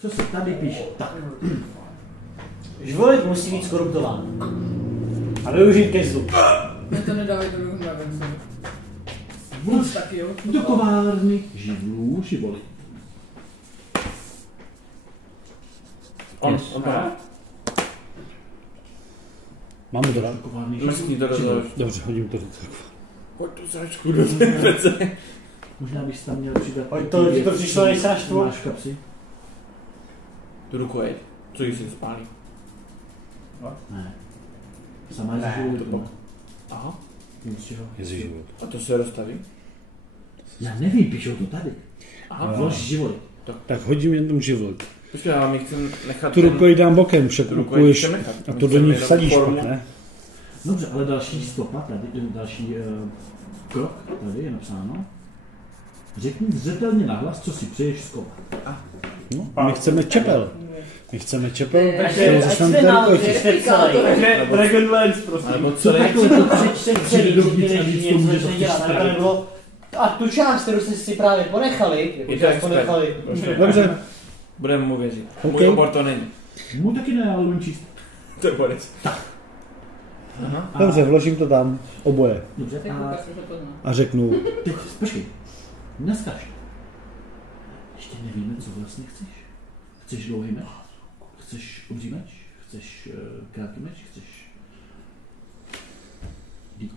Co se tady píše? Tak. Život musí být skoruptován. A využít ke zlu. Mě to nedávají do Dragonlance. Vůz Taky jo. do kovárny živlů Šiboli. On Aha. Mám to dát? Kovárny Mrskni to do toho. Dobře, hodím to do toho. Pojď tu sračku do té pece. Možná bys tam měl přidat... To přišlo, než se naštvu. Máš kapsy? Tu ruku jeď. Co jí si spálí? Ne. Sama je živlů to to. Aha. Je z život. A to se rozstaví? Já nevím, píšou to tady. Aha. Vlož život. Tak hodím jenom život. Počkej, ale my chceme nechat... Tu ruku jí dám bokem, však Tu ruku rukuješ chceme nechat. a My to do chceme ní jenom vsadíš formu. pak, ne? Dobře, ale další stopa tady, další krok tady je napsáno. Řekni zřetelně nahlas, co si přeješ zkoumat. No, my chceme čepel. My chceme čepel, Ať kterou zašleme ten rukojeť. Takže Dragonlance prostě. Nebo Co co takhle to Přečte celý, když něco začne dělat. A to nebylo... A tu část, kterou jste si právě ponechali, Je to část expert. ponechali. Dobře. Budeme mu věřit. OK. Můj obor to není. Mu taky ne, ale umím číst. To je borec. Aha. Dobře, vložím to tam, oboje. Dobře, Tak a Lukáš to pozná. A řeknu, teď, počkej, neskaž. Ještě nevíme, co vlastně chceš. Chceš dlouhý meč? Chceš obří meč? Chceš krátký meč? Chceš... Díku.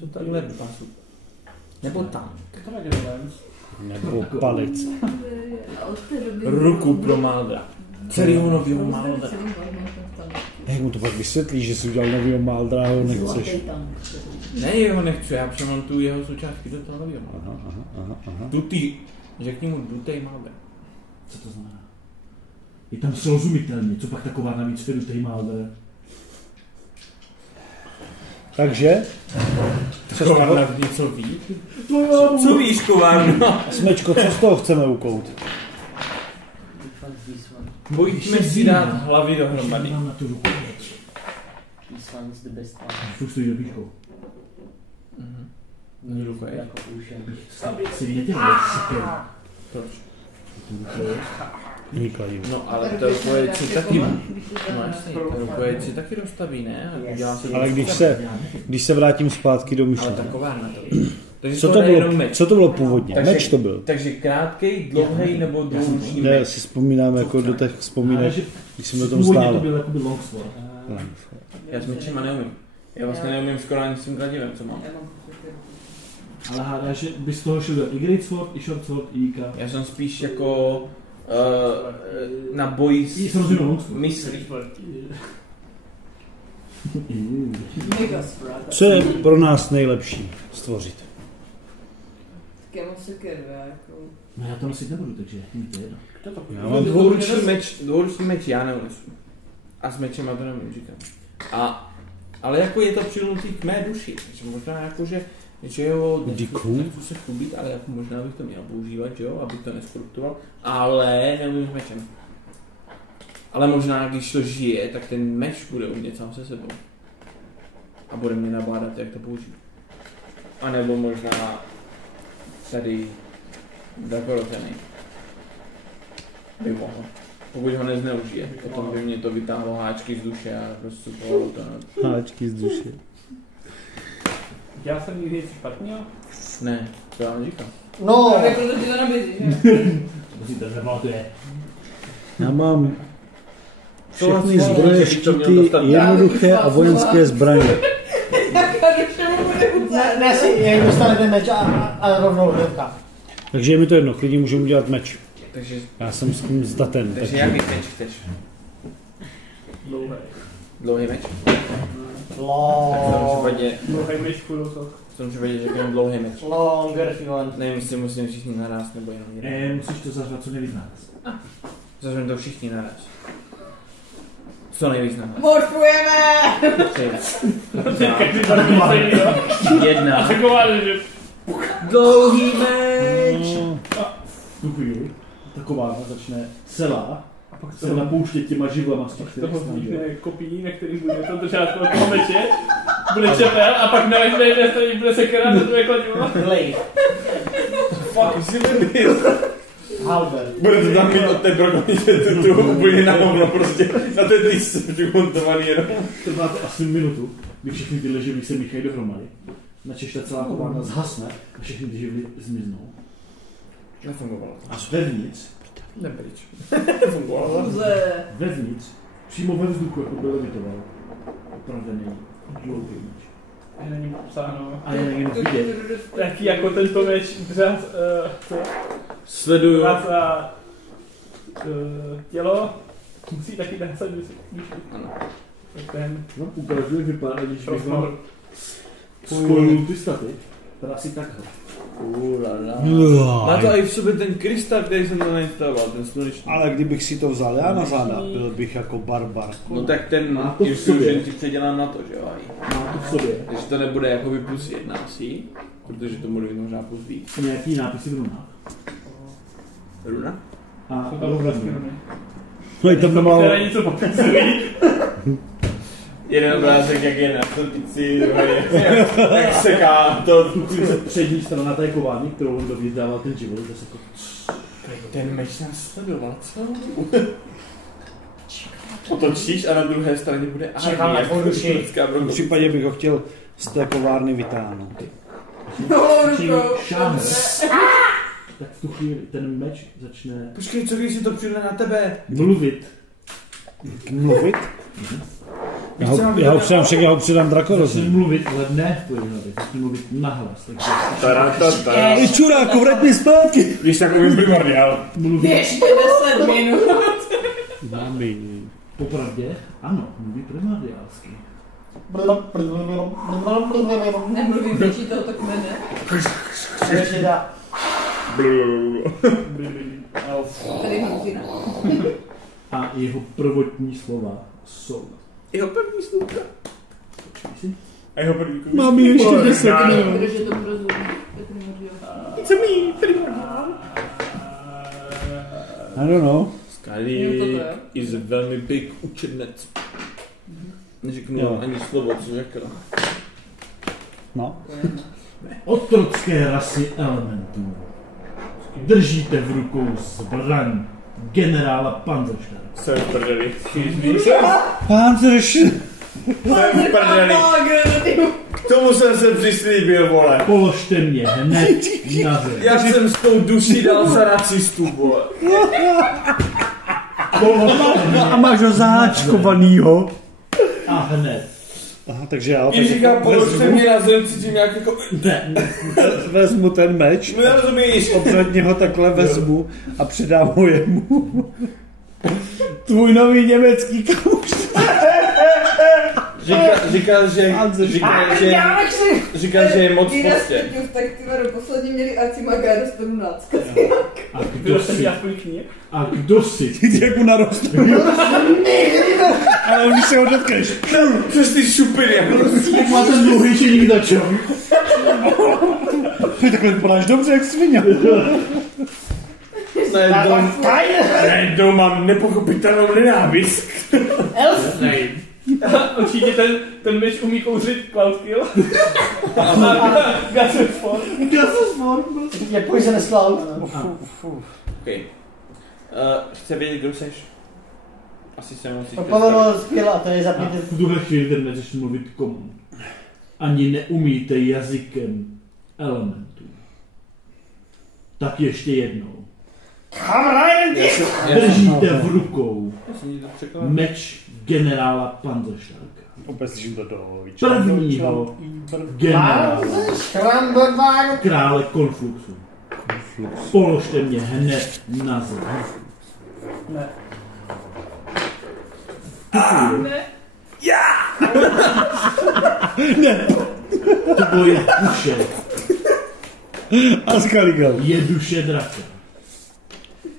Co takhle pasu? Nebo tam. Dragonlance. nebo palec. A od té doby... Ruku pro Maldra. Celýho novýho Maldra. Jak mu to pak vysvětlí, že jsi udělal novýho Maldra a ho nechceš? Ne, jeho nechci, já přemontuju jeho součástky do toho novýho Maldra. Aha. Dutý. Řekni mu dutej Maldra. Co to znamená? Je tam srozumitelně, co pak taková navíc firutej Maldr. Takže? Kovárna v něco ví? Co víš, kovárna? Smečko, co z toho chceme ukout? Pojďme si dát hlavy dohromady. Mám na tu ruku meč. Furt stojí do výškou. Ruku je. Si nedělal sekeru. Proč? Není kladím. No ale to rukojeť si taky... No jasně, to rukojeť si taky rozstaví, ne? A udělá se Ale když se vrátím zpátky do Ale myšlení. ta kovárna to ví. Takže Co to to není jenom bylo? meč. Co to bylo původně? Takže- Meč to byl. Takže krátkej, dlouhej nebo dlouhý Já meč. si vzpomínám jako do těch vzpomínek, když jsem o tom Původně to stál. byl jakoby longsword. Já s mečema neumím. Já vlastně neumím skoro ani s tím kladivem, co mám. Ale hádáš, že bys z toho šel i great sword, i short sword, i jíka. Já jsem spíš jako na boji I s samozřejmě longsword. myslí. Mega sprat. Co je pro nás nejlepší stvořit? Tak já mám sekeru, já jako... No já to nosit nebudu, takže mi to jedno. Já mám Dvouruční meč já neunesu. A s mečema to nemůžu říkat. Ale jako je to přilnutý k mé duši. Takže možná jako, že jo, nechci se chlubit, ale jako možná bych to měl používat, že jo, abych to neskoruptoval. Ale neumím s mečem. Ale možná, když to žije, tak ten meč bude umět sám se sebou. A bude mě nabádat, jak to použít. A nebo možná tady Drakorotenej by mohl. Pokud ho nezneužije, potom by mě to vytáhlo háčky z duše a rozcupovalo to na... Háčky z duše. Já jsem nikdy něco špatného? Ne, to já neříkám. No, Tak proto ti to nabízí, že? Musíte nepamatuje. Já mám všechny Souhlasím, zbroje, že bych to měl štíty, dostat. jednoduché a vojenské zbraně. ne si, jak dostane ten meč a rovnou hnedka. Takže je mi to jedno, klidně můžeme udělat meč. Takže Já jsem s tím zdaten. jaký meč chceš? Dlouhý meč? V tom případě, Dlouhý meč filozof. v tom případě řekněme dlouhý meč. Longer if you want. Nevím, jestli musím všichni naraz nebo jenom jeden. Musíš to zařvat co nejvíc nás. Zařveme to všichni naraz. Co nejvíc naraz. Morfujeme! 3, jedna. Taková, že... Dlouhý meč! V tu chvíli taková začne celá a pak se napouštět těma živlama z těch, Z kterých toho snažil. vznikne kopí, na kterých bude to držet kolem toho meče, bude čepel a pak na jedné straně bude sekera, na druhé kladivo. Glaive. Fuck, si nebyl. Halber. Budete tam mít od té brokolice tu úplně na hovno prostě. Na té týsce přimontovaný jenom. Trvá to asi minutu, kdy všechny tyhle živly se míchají dohromady. Načež ta celá kovárna zhasne a všechny ty živly zmiznou. Nefungovalo. A vevnitř, Nepryč. Nefungovalo. vevnitř, přímo ve vzduchu, jako by levitoval, opravený dlouhý meč. Je na něm psáno. A je jen vidět. Jaký jako tento meč dřaz, Sleduju. dřaz a tělo musí taky dát duši. Ano. Ten No, ukazuje, vypadá, když bych vám rozmor. spojil ty staty, teda asi takhle. Má to i v sobě ten krystal, který jsem to nainstaloval, ten sluneční. Ale kdybych si to vzal já na záda, byl bych jako barbar. No tak ten Má to v Infusion sobě. ti předělám na to, že jo? Má to v sobě Takže to nebude jakoby plus 1 asi, protože to bude možná plus víc. nějaký nápisy v runách. Runa? A Jsou tam obrazky runy. No i tam nemalo... Které něco pokazují. Jeden obrázek, jak je na stotici, jak seká to. přední strana té kovárny, kterou on dovězdával ten život, zase jako... Ten meč nás sledoval, co? Otočíš a na druhé straně bude Čekám na tvou duši. V případě bych ho chtěl z té kovárny vytáhnout. Čím šáhne, tak v tu chvíli ten meč začne Počkej, co když si to přijde na tebe? mluvit. Mluvit? Já ho přidám, však já ho přidám Drakorovi. Začne mluvit, ale ne v tvojej hlavě, začne mluvit nahlas, takže Ej, čuráku, vrať mi zpátky! Když tak umím primordiál. mluví Ještě 10 minut. Mami. popravdě, ano, mluví primordiálsky. Nemluvím větší tohoto kmene. Ještě dá. Tady hrozina. A jeho prvotní slova jsou. Jeho první slůvka. Počkej si. A jeho první kůž. Mami, ještě 10 minut. Protože to rozumí. To je primordiál. It's a me, primordiál. I don't know. Skalík is velmi big učenec. Neřeknu Jo. vám ani slovo, co řekl. No. Otrocké rasy elementů. Držíte v rukou zbraň generála Panzerštara. Jsem v prdeli. Panzerš. Jsem v prdeli. K tomu jsem se přislíbil, vole. Položte mě hned na zem. Já jsem s tou duší dal za racistů, vole. A máš ho záčkovanýho. A hned. Aha, takže já ho Když říkám, položte mě na zem, cítím nějak jako... Ne, vezmu ten meč, No já rozumíš. obřadně ho takhle vezmu a předám ho jemu. Tvůj nový německý kamuš. Říkal, že je moc prostě. Tak ty vado, posledně měli Arcimaga do 17. a Kdo se dělá aspoň knih? kdo si? Ty jak mu naroste. Ale když se ho dotkneš. Přes ty šupiny, jako. Jak má ten dlouhý čeník začal? Ty takhle vypadáš dobře jak svině. Najednou mám nepochopitelnou nenávist. Určitě ten meč umí kouřit Cloudkill. Gases Form. Je Poisonous Cloud. Okay. Chce vědět, kdo seš? Asi se musíš Povedlo skvěle a to je A zapněte. v tuhle chvíli ten neřeš mluvit komu. Ani neumíte jazykem elementů. Tak ještě jednou. Držíte v rukou meč generála Panzerštáka. Opět slyším to do Prvního generála krále Konfluxu. Položte mě hned na zem. Ne. To tvoje duše A Skaligal. je duše draka.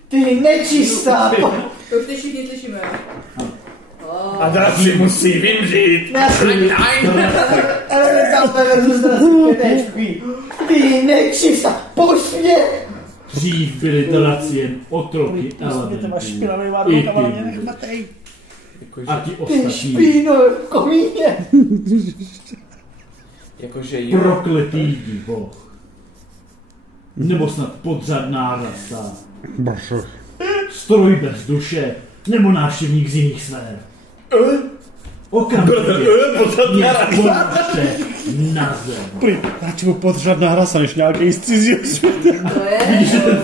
Ty nečistá! To už teď všichni slyšíme. A draci musí vymřít. Elementálové versus draci. Ty nečistá! Pušť mě! Dřív byly draci jen otroky elementů. I ty budeš. A ti Ty ostatní špíno v komíně! Jakože prokletý boh. Nebo snad podřadná rasa Stroj bez duše, nebo návštěvník z jiných sfér. Okamžitě mě položte na zem. Radši mu potřebná hrasa, než nějaký z cizího světa. To je... Vidíš, že ten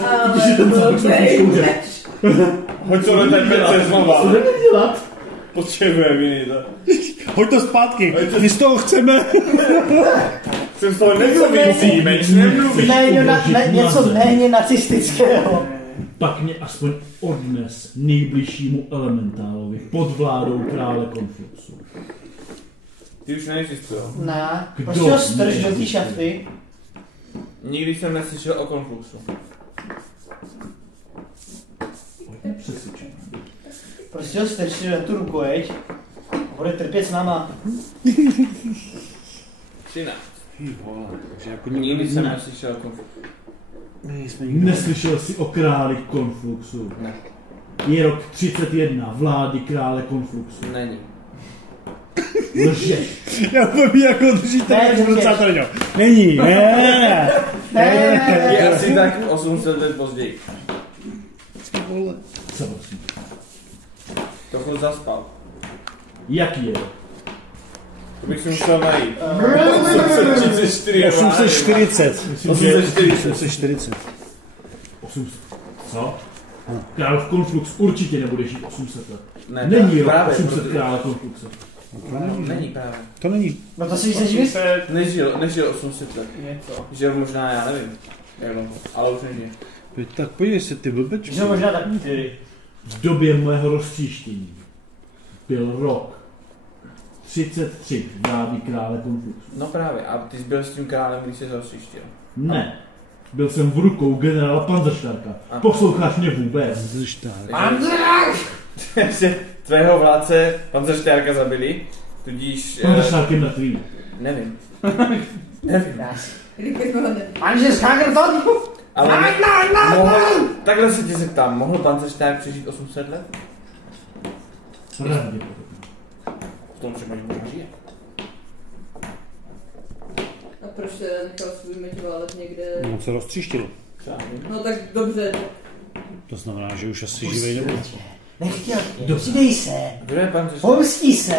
Okay. Hoď to do té pece znova. Co jdeme dělat? Potřebujeme jiný to. Hoď to zpátky, my z toho chceme. Jsem z toho nemluvící, meč nemluví. Něco méně nacistického. Pak mě aspoň odnes nejbližšímu elementálovi pod vládou krále Konfluxu. Ty už neexistujou. Ne, Kdo prostě ho strž do té neexistuje? šafty. Nikdy jsem neslyšel o Konfluxu. Přesvědčený. Prostě ho strč na tu rukojeť. Bude trpět s náma. 13. Takže jako Nikdy jsem neslyšel o Konfluxu. Neslyšel jsi o králi Konfluxu? Ne. Je rok 31 vlády krále Konfluxu. Není. Lžeš. Já povím, jako držíte Ne, až držíš. 20. Není, ne. Je asi tak 800 let později. Co prosím? To chod zaspal. Jaký je rok? To bych si musel najít. 834. 840. 840. 800. Co? Král Konflux určitě nebude žít 800 let. Ne, Není rok právě, 800 protože- krále Konfluxe. Není právě. To není. No to si chceš říct? Nežil 800 let. Něco. Žil možná, já nevím. Jak dlouho, ale už nežije. Tak podívej se, ty blbečku. Že možná tak ty. V době mého roztříštění byl rok 33 vlády krále Konfluxu. No právě, a ty jsi byl s tím králem, když se rozstříštil. Ne. Byl jsem v rukou generála Panzerstärka. Aha. Posloucháš mě vůbec? Takže tvého vládce Panzerstärka zabili, tudíž... Panzerstärk je mrtvý. Nevím. Nevím. Manže Skagerton! Ale mohl, takhle se tě zeptám, mohl Panzerstärk přežít 800 let? Pravděpodobně. V tom třeba možná žije. A proč teda nechal svůj meč válet někde? No se roztříštilo. Třeba nevím. No tak dobře. To znamená, že už asi živej nebude. Nechtěl tě, přidej se. Kdo je Panzerstärk? Pomstí se.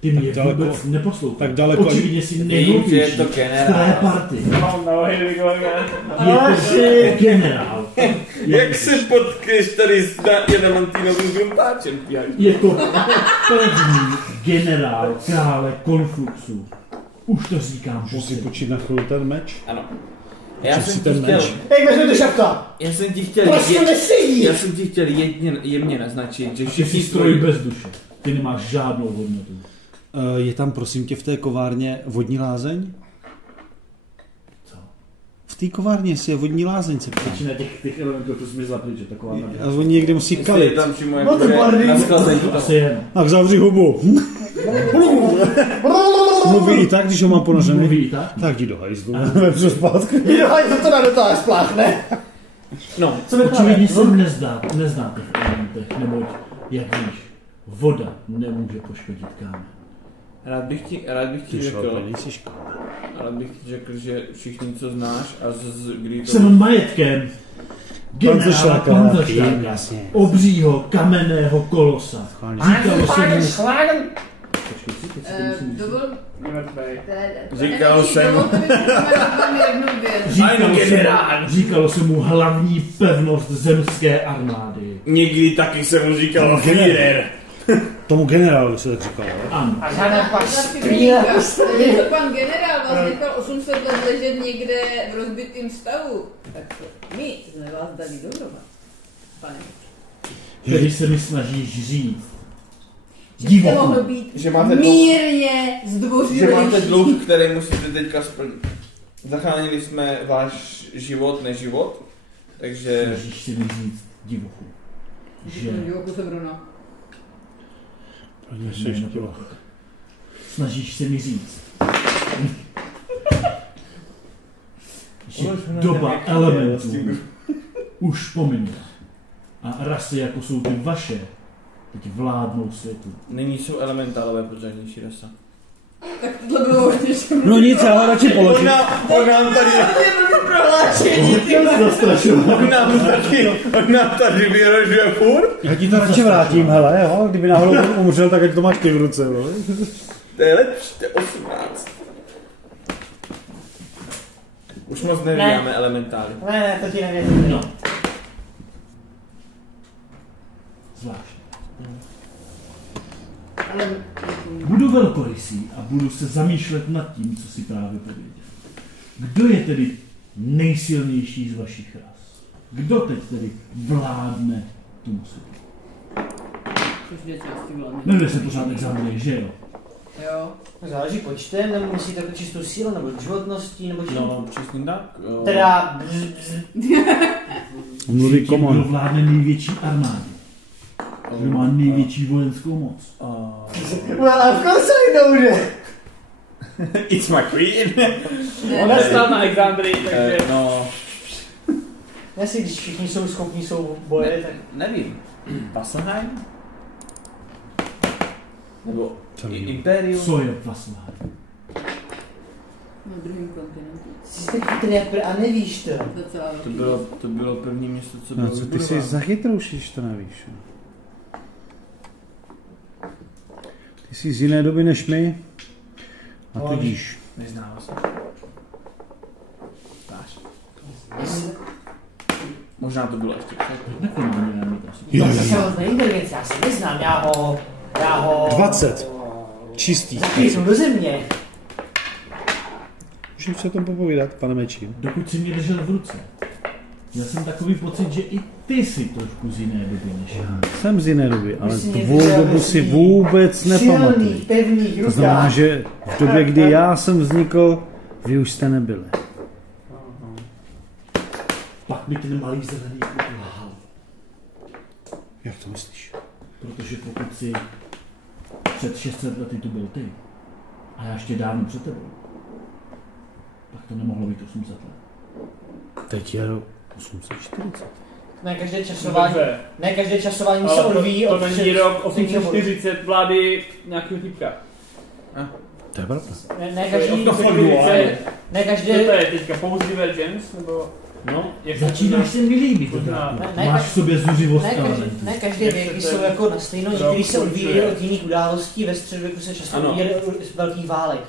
Ty mě daleko- vůbec neposloucháš. tak daleko- Očividně si Vím, že nejhloupější je to v té generál. party. Mám nohy, kolega. Je to generál. Jak se potkneš tady s diamantínovým grumpáčem? Je to první generál krále Konfluxu. Už to říkám Můžu si pocit. počít na chvíli ten meč? Ano. Já Což si jsem ti ten chtěl, meč? Hej, vezmi do šafta. já jsem ti chtěl, Proč to nesedí? já jsem ti chtěl jemně naznačit, že Ty všichni jsi stroj bez duše. Ty nemáš žádnou hodnotu. Je tam prosím tě v té kovárně vodní lázeň? Co? V té kovárně si je vodní lázeň, se ptám. Většina těch elementů to zmizla pryč, že taková A nabíjá. oni někdy musí Jestli kalit. je tam přímo No to barvy. na schlazení To toho. asi jen. Tak zavři hubu. Mluví i tak, když ho mám ponořený. Mluví i tak? Tak jdi do hajzlu. Přes zpátky. Jdoj, to na dotaz spláchne. No, Co mi Očividně se neznáte v elementech, neboť, jak víš, voda nemůže poškodit kámen. rád bych ti Ty řekl, šlape, nejsi škoda. že všichni, co znáš a kdy to... Jsem majetkem generála Panzerstärka, Panzerstärka, jasně. obřího kamenného kolosa. Říkalo se mu... Dovol... Mrtvej. Říkalo se mu- Říkalo se mu hlavní pevnost zemské armády. Někdy taky se mu říkal Führer. Tomu generálu se tak říkalo. Ano. A žádná pak Je to pan generál vás nechal 800 let ležet někde v rozbitým stavu. Tak to my jsme vás dali dohromady. Pane. Který se mi snažíš říct. Že jste mohl Divoku. být Že máte mírně že zdvořilejší. máte dluh, který musíte teďka splnit. Zachránili jsme váš život, neživot, takže... Snažíš se mi říct divoku. Že... Divoku se Bruna. Snažíš se mi říct. Že doba elementů už pominula. A rasy, jako jsou ty vaše, teď vládnou světu. Nyní jsou elementálové pořádnější rasa. Tak tohle bylo hodně No nic, já ho radši položím. On nám tady... prohlášení. On nám tady vyrožuje furt. Já ti to radši vrátím, hele, jo. Kdyby náhodou umřel, tak ať to máš ty v ruce, jo. To je lepší, to je 18. Už moc nevídáme elementály. Ne, to ti nevěřím. No. Zvláštní. Ale... Budu velkorysý a budu se zamýšlet nad tím, co si právě pověděl. Kdo je tedy nejsilnější z vašich ras? Kdo teď tedy vládne tomu světu? Jmenuje se pořád Exandrie, že jo? Jo. Záleží počtem, nebo myslíte jako čistou sílu, nebo životností, nebo čím? No, přesně tak. Teda... Mluví komon. Kdo vládne největší armádě? Kdo má největší vojenskou moc? Well, of course I know, že? It's my queen. Ona stál na Exandrii, takže... No, Jestli když všichni jsou schopní, jsou boje, tak... nevím. Vasselheim? Nebo Co nevím. Imperium? Co je Vasselheim? Na druhém kontinentu. Jsi tak chytrý jak a nevíš to. Docela To bylo první město, co No bylo co ty jsi vybudováno. zachytroušíš, to nevíš. Jo. Ty jsi z jiné doby než my. A tudíž. Neznával jsem. Dáš. Možná to bylo ještě předtím. Nekonání námitá. Jo, Já jsem inteligence, já se neznám, já ho... 20. Čistý. Zaklíznu do země. Můžeš se o tom popovídat, pane Meči? Dokud si mě držel v ruce. Měl jsem takový pocit, že i ty jsi trošku z jiné doby než já. Jsem z jiné doby, ale Myslím, tvou že dobu si vůbec nepamatuji. Silných, pevných To znamená, rukách. že v době, kdy já jsem vznikl, vy už jste nebyli. Pak mi ten malý zelený kluk lhal. Jak to myslíš? Protože pokud si před 600 lety tu byl ty, a já ještě dávno před tebou, pak to nemohlo být 800 let. Teď je rok 840. Ne každé časování se Ale odvíjí to od... není rok 840 vlády nějakého typka. To je pravda. Ne každý... Ne Co každé... to je teďka? Post Divergence? Nebo... No, Jak Začínáš se mi líbit, Možná. máš v sobě zuřivost Ne, talentu. ne každé věky jsou jako na stejno, některý se odvíjí od jiných událostí, ve středověku se často Ano. odvíjí od velkých válek.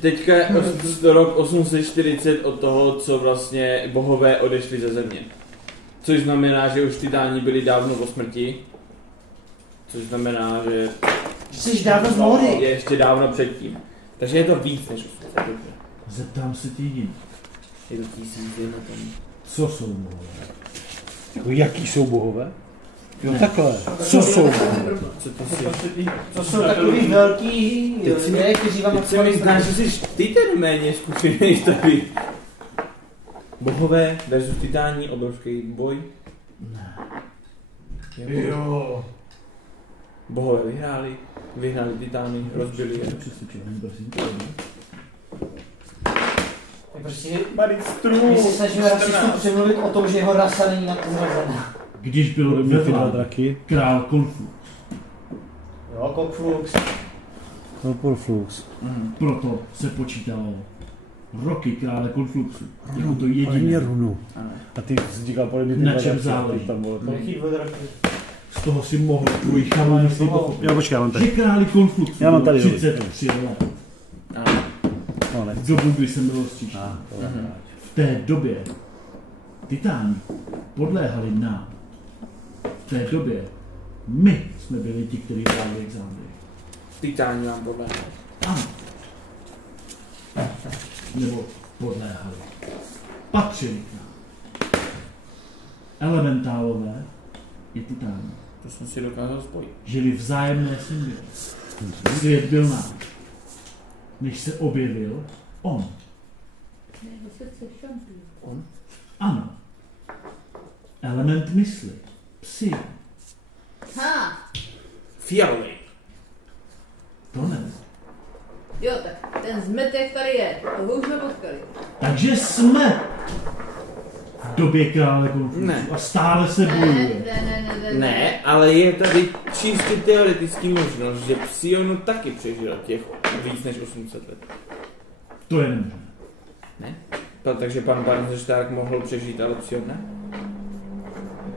teďka je rok 840 od toho, co vlastně bohové odešli ze země. Což znamená, že už titáni byli dávno po smrti. Což znamená, že Jsi dávno z módy. je ještě dávno předtím. Takže je to víc než 800 let. Zeptám se tě jinak. Je to 1000 let na tom. Co jsou bohové? Jako, jaký jsou bohové? Jo, takhle. Co jsou? Co to si... To jsou takový velký lidé, kteří vám Teď se mi zdá, že jsi ty ten méně zkušený než takový. Bohové versus titáni, obrovský boj. Ne. Jo. Bohové vyhráli titány, rozbili je. Přesvědčení, prosím. Prostě my se snažíme rasistům přemluvit o tom, že jeho rasa není nadřazená. Když byl Ty ve dva vládě draky. král Konfus, Jo, Kokflux. Corporflux. proto se počítalo roky krále Konfluxu. Jako to Hodně jediné. runu. A ty jsi říkal podle mě ty Na dva čem draky, záleží? tam bylo to. Jaký dva draky? Z toho si mohl tvůj chalan si pochopit. Jo, počkej, já mám Že tady. králi Konfluxu Já mám bylo tady 33 let. No, ne. V dobu, kdy jsem byl rozčištěn. V té době titáni podléhali nám. V té době my jsme byli ti, kteří vládli Exandrii. Titáni vám podléhali. Ano. Nebo podléhali. Patřili k nám. Elementálové i titáni To jsem si dokázal spojit. žili vzájemné symbiozy. Svět byl náš. Než se objevil on. Ano. Element mysli. Psi. Ha, Fialový. To ne. jo, tak ten zmetek tady je, toho už jsme potkali. Takže jsme v době krále Konfluxu. Ne. A stále se bojuje. Ne, ale je tady čistě teoretický možnost, že Psionu taky přežil těch víc než 800 let. To je nemožné. Ne? Takže pan Barnzešták mohl přežít, ale Psion ne?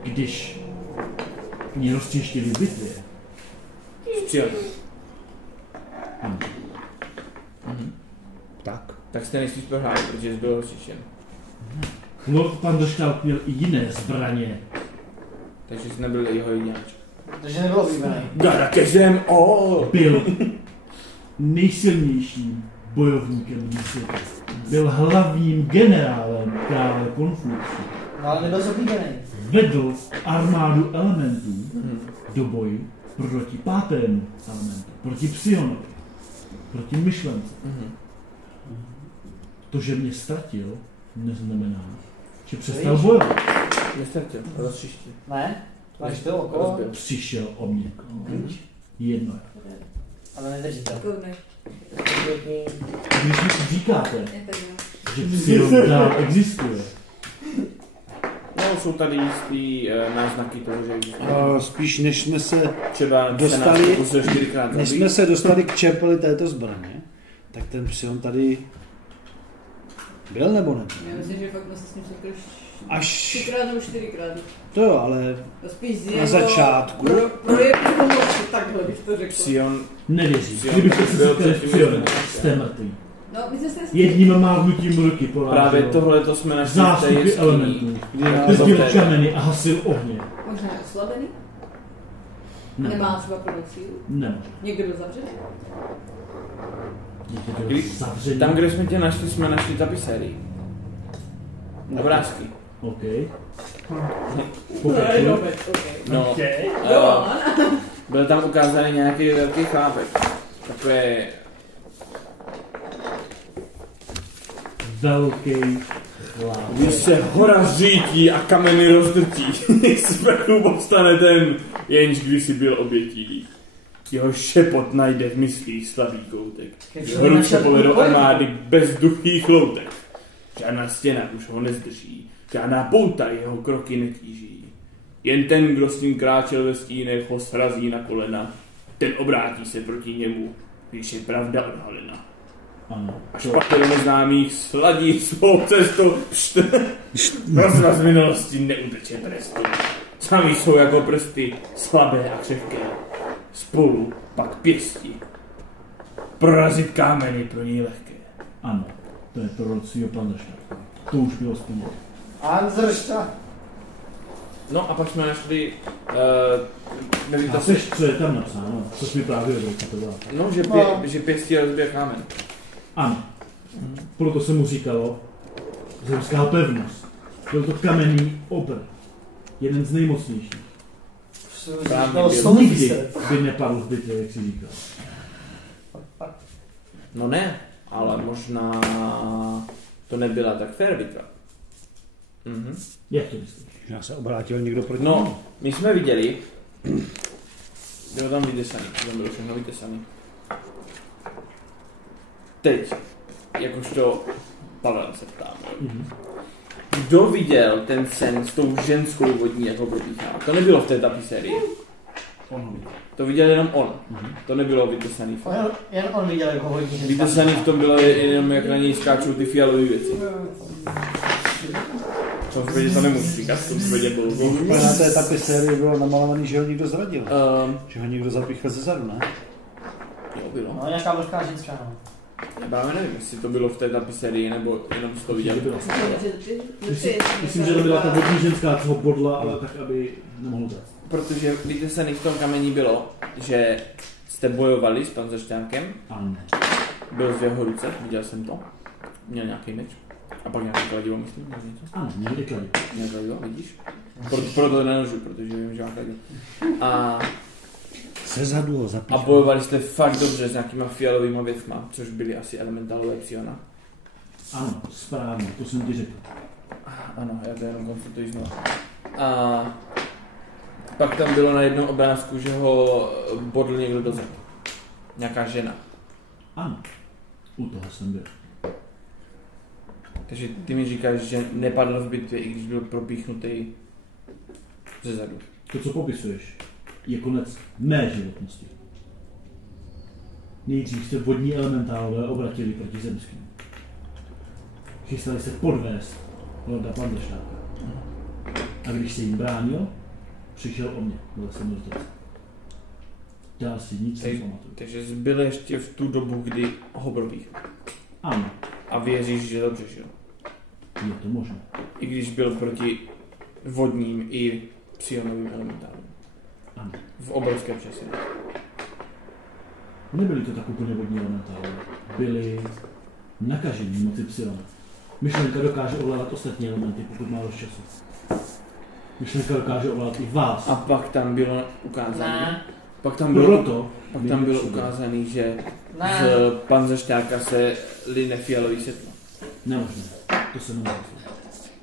Když mě roztříštili v bitvě. S Psionem. Ano. Tak jste nejspíš prohráli, protože jsi byl roztříštěn. Lord Thunderstart měl i jiné zbraně. Takže jsi nebyl jeho jedináč. Takže nebylo oblíbený. Garakezem, Byl nejsilnějším bojovníkem na světě. Byl hlavním generálem krále Konfúcia. No ale nebyl oblíbený. Vedl armádu elementů do boji proti pátému elementu, proti Psionovi, proti myšlence. To, že mě ztratil, neznamená, že přestal bojovat. Nestratil, roztříštil. Ne? Máš to okolo? Přišel o mě. Jedno. Ale nedrží to. Koudne. Když mi říkáte, Je to jo. že Psion dál existuje, No, jsou tady jistý náznaky toho, že existuje. Spíš než jsme se Třeba dostali, se 4krát než jsme se dostali k čepeli této zbraně, tak ten Psion tady byl nebo ne? Já myslím, že fakt se s ním setkal Až 3krát nebo 4krát. to jo, ale To spíš z na jeho začátku. projevu pomoci, takhle bych to řekl. Psion, nevěřím. Psion Kdybyste se byl setkali s předtím Psionem, jeden. jste mrtví. No, my jsme se Jedním mávnutím ruky právě polážel tohle to jsme našli v té zástupy jeskyni. elementů, kdy nás brzdil Dobře. kameny a hasil ohně. možná je oslabený, Ne, nemá třeba plnou sílu, nemůže. někdo byl zavřený. Někdo Kdy- byl zavřený. Tam, kde jsme tě našli, jsme našli tapisérii. Obrázky. OK. No, Pokračuj. dobře, OK. No, Jo, byl tam ukázaný nějaký velký chlápek. Takové Velký chlap. když se hora zřítí a kameny rozdrtí, z vrchu povstane ten, jenž kdysi byl obětí. Jeho šepot najde v myslích slabý koutek. Ruce povedou armády bezduchých loutek. Žádná stěna už ho nezdrží, žádná pouta jeho kroky netíží. Jen ten, kdo s ním kráčel ve stínech, ho srazí na kolena. Ten obrátí se proti němu, když je pravda odhalena. Ano. Až pak do neznámých sladí svou cestu. Rozvaz minulosti neuteče trestu. Sami jsou jako prsty, slabé a křehké. Spolu pak pěstí. Prorazit kámeny pro něj lehké. Ano. To je proroctví o Thunderstart. To už bylo splněno. Anzršta. No a pak jsme našli... nevím, A to seš, co je tam napsáno? Co jsi mi právě rekapitoval? no, že pěstí a rozbije kámen. Ano. Proto se mu říkalo zemská pevnost. Byl to kamenný obr. Jeden z nejmocnějších. Nikdy by nepadl v bitvě, jak si říkal. No ne, ale možná to nebyla tak fair bitva. Jak to myslíš? Já se obrátil někdo proti No, my jsme viděli, bylo tam vytesaný, tam bylo všechno vytesaný. Teď, jakožto Pavel se ptám, kdo viděl ten sen s tou ženskou vodní jako probíhá? To nebylo v té tapisérii. To viděl jenom on. To nebylo vytesaný v tom. Jen on viděl, jak ho hodí. Vytesaný v tom bylo jenom, jak na něj skáčou ty fialové věci. V tom případě to nemůžu říkat, v tom případě bylo. Na té tapisérii bylo namalovaný, že ho někdo zradil. Že ho někdo zapíchl ze zadu, ne? Jo, bylo. No, nějaká vlhká ženská, no. Já právě nevím, jestli to bylo v té tapisérii, nebo jenom jsi to viděl. Myslím, že to byla ta vodní ženská, co ho bodla, ale tak, aby nemohl dát. Protože víte se, v tom kamení bylo, že jste bojovali s panzeršťákem, Ano. byl v jeho ruce, viděl jsem to, měl nějaký meč, a pak nějaký kladivo, myslím, nebo něco. Ano, někdy kladivo. Měl kladivo, vidíš? Proto nenožu, protože vím, že má kladivo. Se zadu ho A zapíchl. bojovali jste fakt dobře s nějakýma fialovýma věcma, což byly asi elementálové Psiona. Ano, správně, to jsem ti řekl. Ano, já to jenom konstatuji znovu. A pak tam bylo na jednom obrázku, že ho bodl někdo do zadu. Nějaká žena. Ano, u toho jsem byl. Takže ty mi říkáš, že nepadl v bitvě, i když byl propíchnutý ze zadu. To, co popisuješ, je konec mé životnosti. Nejdřív se vodní elementálové obratili proti zemským. Chystali se podvést lorda Panderštáka. A když se jim bránil, přišel o mě, byl jsem mrtvec. Dál si nic nepamatuju. Takže jsi byl ještě v tu dobu, kdy ho probíhl. Ano, A věříš, že dobře žil. je to možné. I když byl proti vodním i psionovým elementárům. Ano. V obrovském čase. Nebyli to tak úplně vodní elementálové. Byli nakažení moci psiona. Myšlenka dokáže ovládat ostatní elementy, pokud má dost času. Myšlenka dokáže ovládat i vás. A pak tam bylo ukázané. Ne. Pak tam bylo Proto ukázané, že Ne. z panzerštáka se line fialový světlo. Nemožné. To se nemůže.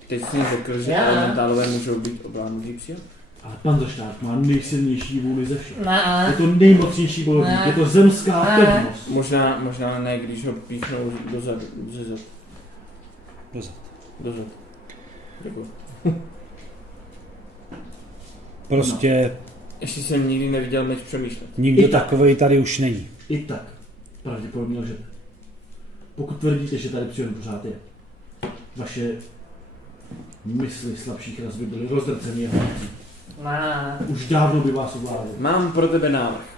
Teď jsi řekl, že Já. elementálové můžou být ovládnutí psion? Ale Panzerštát má nejsilnější vůli ze všech. Je Ne. to nejmocnější bojovník. Ne. Je to zemská Ne. pevnost. Možná ne, když ho píchnou dozadu. Dozad. Děkuji. Prostě Ještě jsem nikdy neviděl meč přemýšlet. nikdo I tak. takovej tady už není. I tak pravděpodobně lžete. Pokud tvrdíte, že tady psion pořád je, vaše mysli slabších ras by byly rozdrcený jeho mocí. Ne. Už dávno by vás ovládli. Mám pro tebe návrh.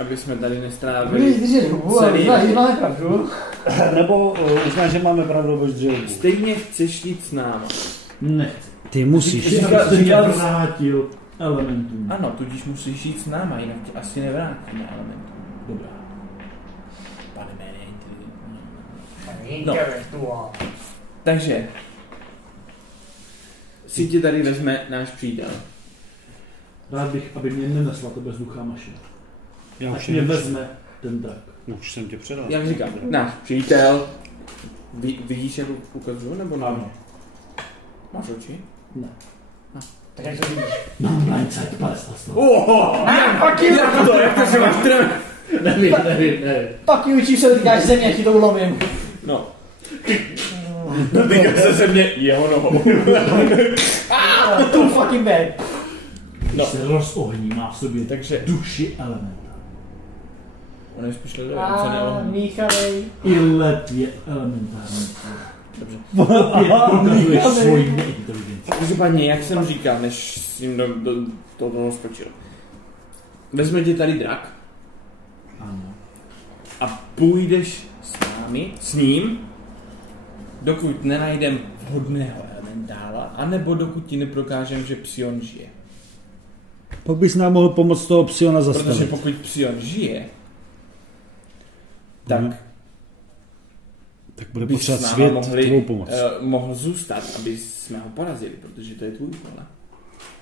Aby jsme tady nestrávili Celý. Máme pravdu. Nebo uznáš, že máme pravdu, bož dřevu. Stejně chceš jít s náma. Nechci. Ty musíš. Jste mě vrátil elementům. Ano, tudíž musíš jít s náma, jinak tě asi nevrátíme elementům. Dobrá. Pane méně inteligentní. No. Takže si tě tady vezme náš přítel. Rád bych, aby mě nenesla to bezduchá mašina. Já Ať mě vezme ten drak. Už jsem tě předal. Jak říkám, náš přítel. Vidíš, jak ukazuju, nebo ne? Ano. Máš oči? Ne. Tak jak to vidíš? Mám blindsight 50 100. Jak to se máš tref? Nevím. Pak učí se týkáš země, jak ti to ulomím. No. Dotýká se mě jeho nohou. To fucking bad. Když se rozohní, má v sobě Takže duši elementa. on je spíš ledový, Míchavej. I led je elementární. Dobře. Opět prokazuješ svoji neinteligenci. Každopádně, jak jsem říkal, než s ním do toho skočil. Vezme tě tady drak Ano. a půjdeš s ním, dokud nenajdem vhodného elementála, anebo dokud ti neprokážem, že psion žije. Pak bys nám mohl pomoct toho psiona Protože zastavit. pokud psion žije, tak Tak bude bys potřebovat s svět náma tvou pomoc. mohl zůstat, aby jsme ho porazili, protože to je tvůj úkol.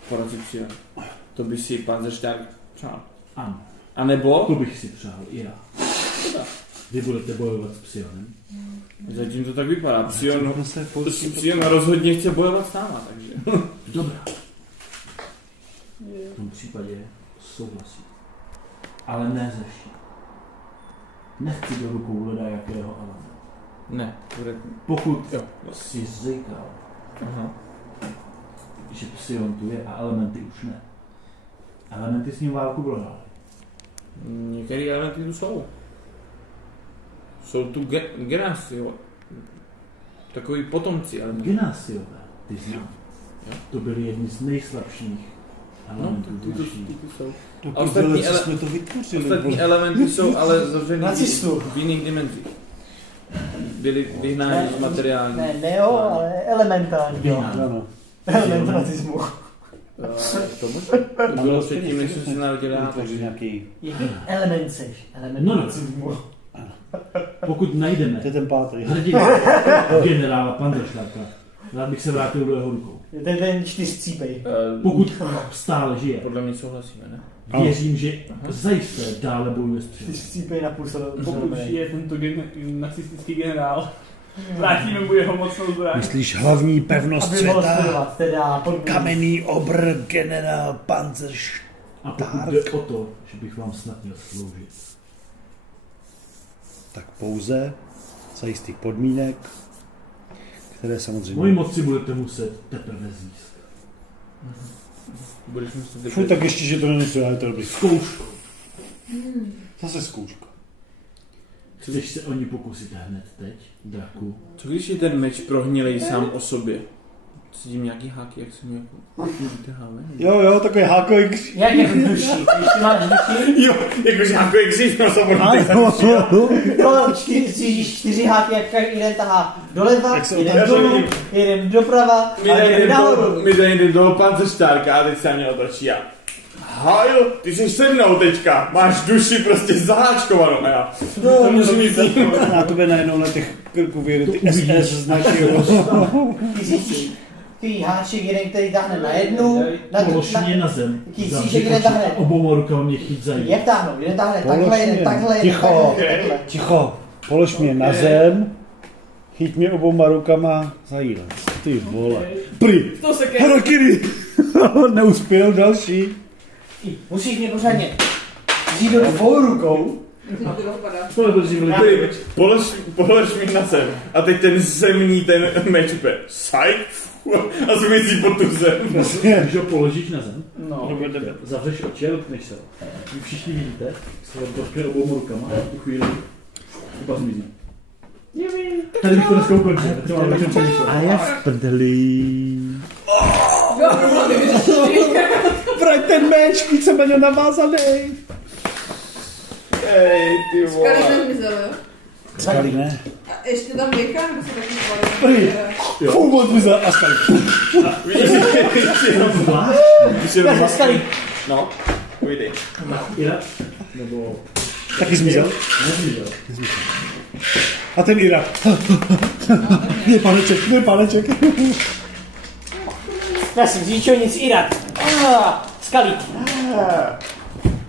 Porazit psion. To by si Panzeršták přál. Ano. A nebo To bych si přál i já. Vy budete bojovat s psionem. zatím to tak vypadá. Psion rozhodně chce bojovat s náma, takže. Dobrá. V tom případě souhlasím. Ale ne ze vším. Nechci do rukou leda jakého elementa. Ne, bude. Pokud Jo. si říkal, Aha. že psion tu je a elementy už ne. Elementy s ním válku prohrály. Některé elementy tu jsou. Jsou tu Genasio. Takový potomci elementů. Genasiové, ty znám. Jo. To byly jedni z nejslabších No, elementů ty tu naší. jsou. To ostatní co jsme to vytvořili. Ostatní elementy jsou ale zavřený Nacistu. v jiných dimenzích. Byli vyhnáni z materiální. Ne, neo, ale elementální. Jo. Ano. Elementarismu. To možná. To bylo předtím, než jsem se narodil já. Takže Takže nějaký... Jaký element seš? Elementarismu. Pokud najdeme To je ten pátý. hrdinu generála Panzerštáka, rád bych se vrátil do jeho rukou. To je ten 4cípej. Pokud stále žije, podle mě souhlasíme, ne? věřím, že zajisté dále bojuje s psionem. 4cípej na půl Pokud žije tento nacistický generál, vrátíme mu jeho mocnou zbraň. Myslíš hlavní pevnost Aby mohl světa? sledovat, teda podmínky. Kamenný obr generál Panzerš. A pokud jde o to, že bych vám snad měl sloužit. Tak pouze za jistých podmínek, které Moji samozřejmě... moci budete muset teprve získat. Budeš muset Fuj, tak ještě, že to není to dobrý. Zkoušku. Zase zkouška. Chceš se o ní pokusit hned teď, draku? Co když je ten meč prohnilej sám o sobě? Cítím nějaký háky, jak se mi jako vytrháme? Jo, takový hákový kříž. Jak je to duší? Když ty máš duší? Jo, jakože hákový kříž, no samozřejmě. No, 4 háky, jak každý jeden tahá doleva, jeden dolů, jeden doprava a jeden nahoru. My tady jde do pancerštárka a teď se mě otočí a Hajo, ty jsi se mnou teďka, máš duši prostě zaháčkovanou a já. No, musím jít na tebe najednou na těch krku vyjede ty SS znaky. Ty háček jeden, který táhne na jednu, Polož mě na zem. Křížek jeden táhne. Oboma rukama mě chytají. Jak táhnou? Jeden táhne takhle, jeden takhle, jeden takhle. Ticho, polož mě na zem, chyť mě oboma rukama za jílec. Ty vole. Prý, harakiri. Neuspěl další. Musíš mě pořádně vzít do dvou rukou. Polož mi na zem a teď ten zemní ten meč úplně sajk a zmizí pod tu zem. Když ho položíš na zem, No. zavřeš oči a dotkneš se. Vy všichni vidíte, se ho dotkne obou rukama a v tu chvíli oba zmizí. Tady bych to dneska ukončil. A já v prdeli. Vrať ten meč, víceméně navázaný. Ej, ty vole. Skalík nezmizel, jo? Skalík ne. A ještě tam Věka, nebo se taky Prý, fůl zmizel a skalík. Tak Skalík. No, ujdej. Ira? Nebo... Taky zmizel? Nezmizel. A ten Ira. Je paneček. Já jsem zničil nic Ira. Skalík.